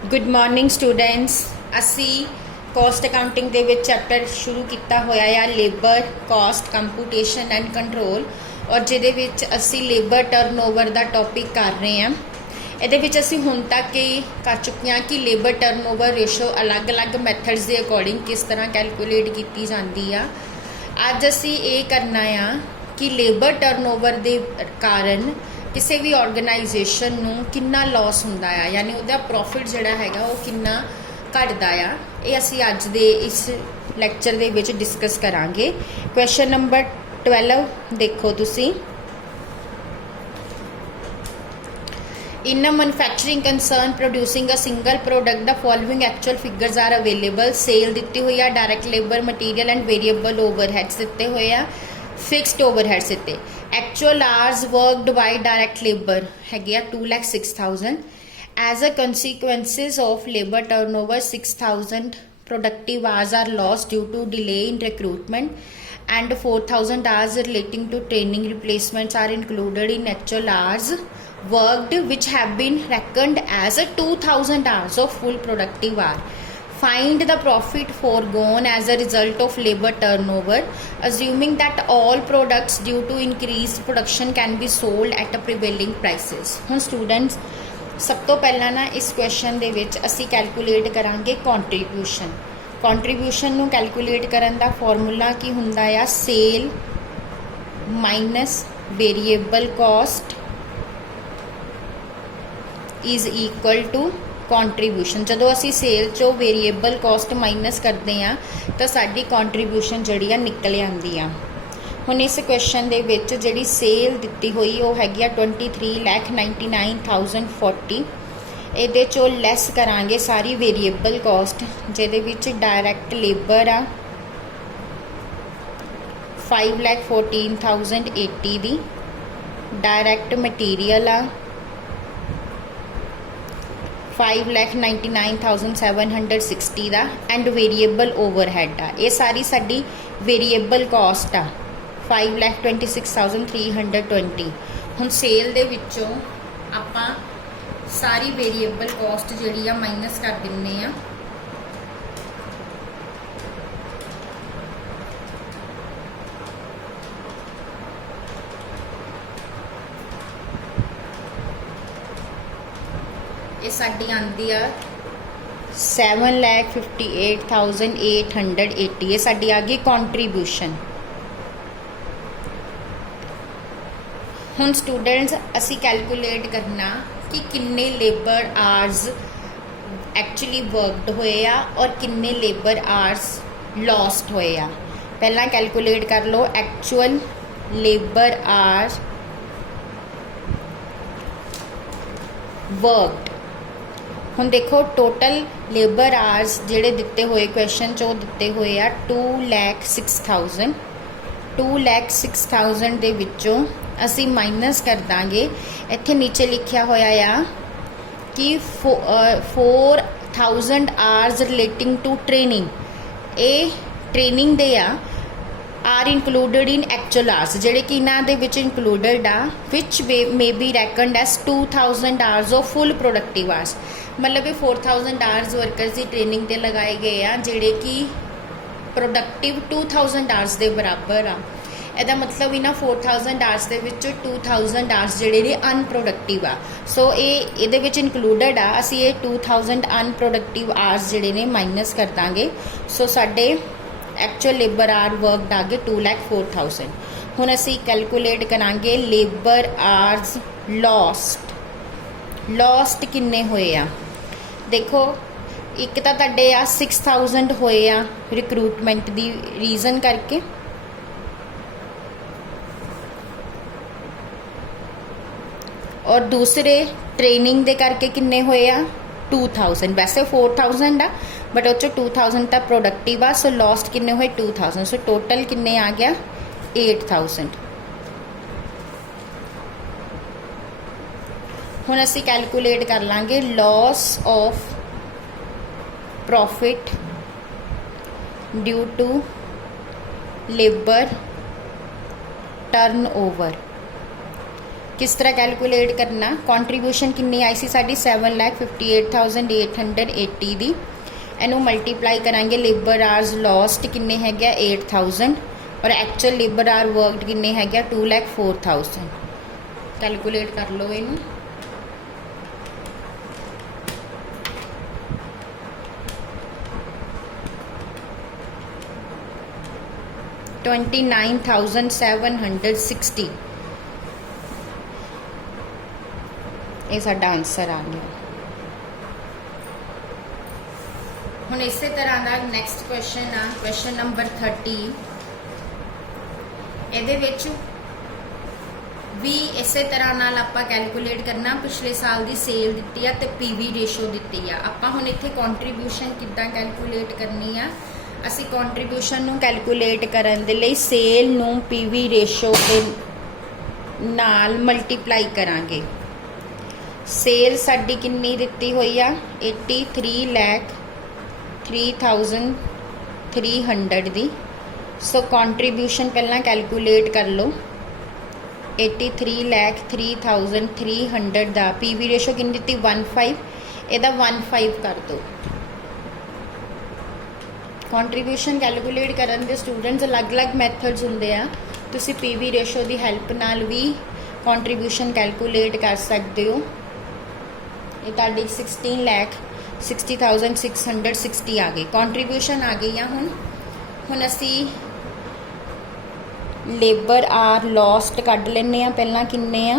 Good morning students. असी cost accounting दे विच चैप्टर शुरू किया होया या labour cost computation and control और जिहदे विच असी लेबर टर्नओवर का टॉपिक कर रहे हैं। ये असी हुण तक ही कर चुके हैं कि लेबर टर्नओवर रेशो अलग अलग मैथड्स के अकॉर्डिंग किस तरह कैलकुलेट की जाती है। अज असी ये करना आ कि लेबर टर्नओवर के कारण किसी भी ऑर्गेनाइजेशन नूं कितना लॉस हुंदा है, यानी उसका प्रॉफिट जिहड़ा हैगा वो कितना घटदा आ। ये असी अज दे इस लैक्चर दे विच डिस्कस करांगे। क्वेश्चन नंबर 12 देखो तुसी। In a manufacturing concern producing a single product, the following actual figures are available. Sale दिती हुई है, direct labour material and variable overheads दिते हुए हैं, फिक्सड ओवरहेड्स दिते। Actual hours worked by direct labour है 2,06,000। As a consequences of labour turnover 6,000 productive hours are lost due to delay in recruitment and 4,000 hours relating to training replacements are included in actual hours worked, which have been reckoned as a 2,000 hours of full productive hour. Find the profit foregone as a result of labor turnover, assuming that all products due to increased production can be sold at a prevailing prices. ਹੁਣ students सब तो पहला ना इस question दे विच असी calculate करांगे contribution. Contribution नूं कैलकुलेट करन दा फॉर्मूला की हुंदा आ sale minus variable cost is equal to contribution. जदों असी सेल चो वेरीएबल कॉस्ट माइनस करते हैं तो साडी कॉन्ट्रीब्यूशन जिहड़ी आ निकल आंदी आ। हुण इस क्वेश्चन दे विच जिहड़ी सेल दित्ती हुई वो हैगी 23,99,040। ये चो लैस करांगे सारी वेरीएबल कॉस्ट, जिहदे विच डायरैक्ट लेबर आ 5,14,080 दी, डायरैक्ट मटीरियल आ 5,99,760 दा एंड वेरीएबल ओवरहेड आ। ये सारी साडी वेरीएबल कॉस्ट आ 5,26,320। हुण सेल दे विचों आपां सारी वेरीएबल कॉस्ट जिहड़ी आ माइनस कर दिंने आ। ये साडी आंदी आ 7,58,880। ये साडी आ गई कॉन्ट्रीब्यूशन। हुण स्टूडेंट्स असी कैलकुलेट करना कि किन्ने लेबर आवर्स एक्चुअली वर्कड होए आ और किन्ने लेबर आवर्स लॉस्ट होए आ। पहला कैलकुलेट कर लो एक्चुअल लेबर आवर्स वर्कड। हुण देखो टोटल लेबर आवर्स जिहड़े दिते हुए क्वेश्चन चो दिते हुए आ 2,06,000। 2,06,000 दे विचों असी माइनस कर देंगे। इत्थे नीचे लिखा होया आ कि 4,000 आवर्स रिलेटिंग टू ट्रेनिंग। ये ट्रेनिंग दे are included in actual hours, जिहड़े कि इन्हां दे विच इंकलूडिड आ which may be reckoned as 2,000 hours of full productive hours. मतलब कि 4,000 आवर्स वर्कर्स की ट्रेनिंग ते लगाए गए आ, जिहड़े कि प्रोडक्टिव 2,000 आवर्स के बराबर आ। ਇਹਦਾ मतलब इन्हां 4,000 आवर्स ਦੇ ਵਿੱਚ 2,000 आवर्स ਜਿਹੜੇ ਨੇ ਅਨਪ੍ਰੋਡਕਟਿਵ ਆ। ਸੋ ਇਹ ਇਹਦੇ ਵਿੱਚ ਇਨਕਲੂਡਡ ਆ। ਅਸੀਂ ਇਹ 2,000 ਅਨਪ੍ਰੋਡਕਟਿਵ ਆवर्स ਜਿਹੜੇ ਨੇ ਮਾਈਨਸ ਕਰ ਦਾਂਗੇ। ਸੋ ਸਾਡੇ ਐਕਚੁਅਲ ਲੇਬਰ ਆਰ ਵਰਕਡ ਆ ਗਏ 2,04,000। ਹੁਣ ਅਸੀਂ ਕੈਲਕੂਲੇਟ ਕਰਾਂਗੇ ਲੇਬਰ ਆवर्स ਲੌਸਟ ਕਿੰਨੇ ਹੋਏ ਆ। ਦੇਖੋ ਇੱਕ ਤਾਂ ਤੁਹਾਡੇ ਆ 6,000 ਹੋਏ ਆ ਰਿਕਰੂਟਮੈਂਟ ਦੀ ਰੀਜ਼ਨ ਕਰਕੇ, और दूसरे ट्रेनिंग दे करके किन्ने होए आ 2,000। वैसे 4,000 आ बट उस 2,000 तो प्रोडक्टिव आ। सो लॉस्ट किन्ने होए 2,000। सो टोटल किन्ने आ गया 8,000। हुण असी कैलकुलेट कर लांगे loss of profit due to labour turnover. किस तरह कैलकुलेट करना, कंट्रीब्यूशन कितनी आई सी साडी 7,58,880 दी, इनू मल्टीप्लाई करांगे लेबर आवर्स लॉस्ट किन्ने है 8,000 और एक्चुअल लेबर आवर वर्कड किन्ने है 2,04,000। कैलकुलेट कर लो इनू। $29,760 ये साडा आंसर आ गया। हुण इस तरह का नैक्सट क्वेश्चन आ क्वेश्चन नंबर 30। ਇਹਦੇ ਵਿੱਚ भी इस तरह नाल आपां कैलकुलेट करना पिछले साल की सेल दी है तो पीवी रेशो दी है। आपां हुण इत्थे कॉन्ट्रीब्यूशन किद्दां कैलकुलेट करनी है, असी कॉन्ट्रीब्यूशन नूं कैलकुलेट करन दे लई सेल नूं पीवी रेशो दे नाल मल्टीप्लाई करांगे। सेल साडी किन्नी दित्ती हुई आ 83,03,300 दी। सो कॉन्ट्रीब्यूशन पहला कैलकुलेट कर लो। 83,03,300 का पीवी रेशो कितनी दी 15, ਇਹਦਾ 15 कर दो। कॉन्ट्रीब्यूशन कैलकुलेट करन दे स्टूडेंट्स अलग अलग मैथड्स होंदे आ, तुसी पीवी रेशो की हैल्प नाल भी कॉन्ट्रीब्यूशन कैलकुलेट कर सकते हो। ये ताड़ी 16,60,660 आ गई, कॉन्ट्रीब्यूशन आ गई। हुण असी लेबर आर लॉस्ट कढ़ लेने आ। पहला किन्ने आ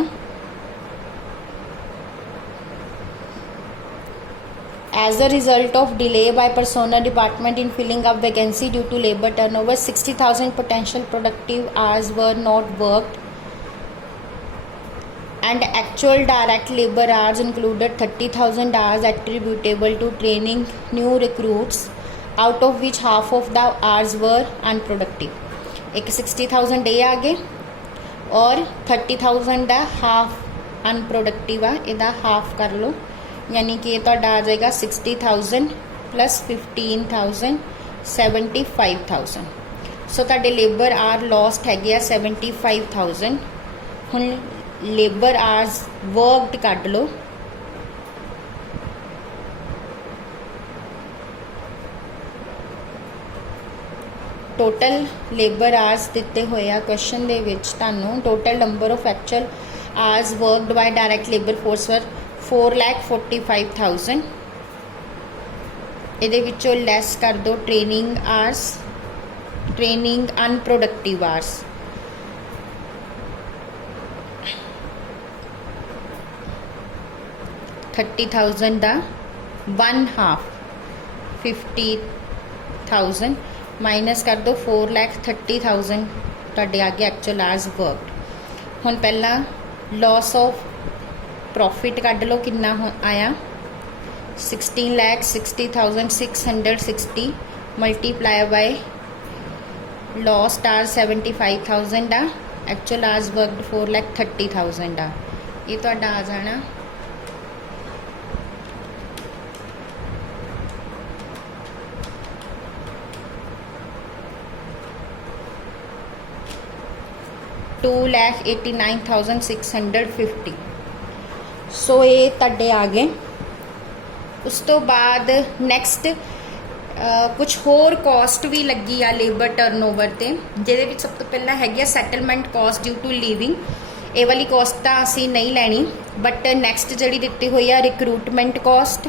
as a result of delay by personnel department in filling up vacancy due to labour turnover 60,000 potential productive hours were not worked and actual direct labor hours included 30,000 hours attributable to training new recruits, out of which half of the hours were unproductive। एक 60,000 day आ गए और 30,000 का half unproductive आ, इहदा half कर लो, यानी कि ये तुहाडा आ जाएगा 60,000 प्लस 15,000 75,000। सो तुहाडे लेबर आर लॉस्ट हैगे आ 75,000। हुण लेबर आवर्स वर्कड कढ़ लो। टोटल लेबर आवर्स दिते हुए आ क्वेश्चन दे विच तुहानूं total number of actual hours worked by direct labour force were 4,45,000। इहदे विचों लैस कर दो training hours, training unproductive hours. 30,000 का 1/2 50,000 माइनस कर दो 4,30,000 तुहाडे आगे एक्चुअल आवर्स वर्कड। हुण पहला लॉस ऑफ प्रॉफिट कढ़ लो, कितना आया 16,60,660 मल्टीप्लाई बाय लॉस्ट आर 75,000 आ, एक्चुअल आवर्स वर्कड 4,30,000 आ। ये तुहाडा आ जाना 2,89,650। सो ये तुहाडे आ गए। उस तो बाद नैक्सट कुछ होर कॉस्ट भी लगी आ लेबर टर्नओवर ते, जिहदे विच सब तो पहला हैगी settlement cost due to leaving. ये वाली कॉस्ट तो असी नहीं लैनी, बट नैक्सट जिहड़ी दित्ती हुई आ रिक्रूटमेंट कॉस्ट,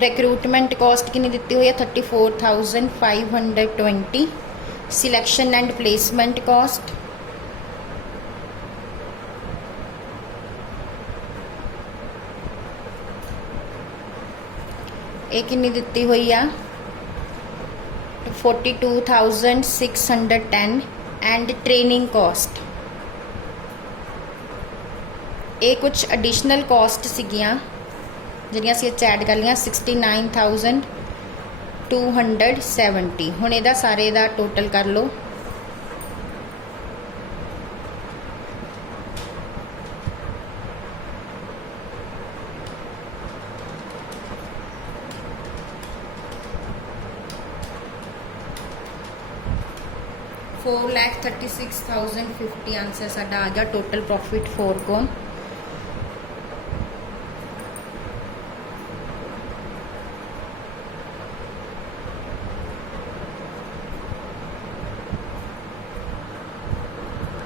रिक्रूटमेंट कॉस्ट कितनी दी हुई है 34,520। सिलेक्शन एंड प्लेसमेंट कॉस्ट ये कितनी दी हुई है 42,610। एंड ट्रेनिंग कॉस्ट ये कुछ एडिशनल कॉस्ट सीगियां ਜਿਹੜੀਆਂ ਅਸੀਂ ਐਡ ਕਰ ਲਈਆਂ 69,270। ਹੁਣ ਇਹਦਾ ਸਾਰੇ ਦਾ ਟੋਟਲ ਕਰ ਲਓ। 4,36,050 आंसर साडा आ गया टोटल प्रॉफिट फोरगोन।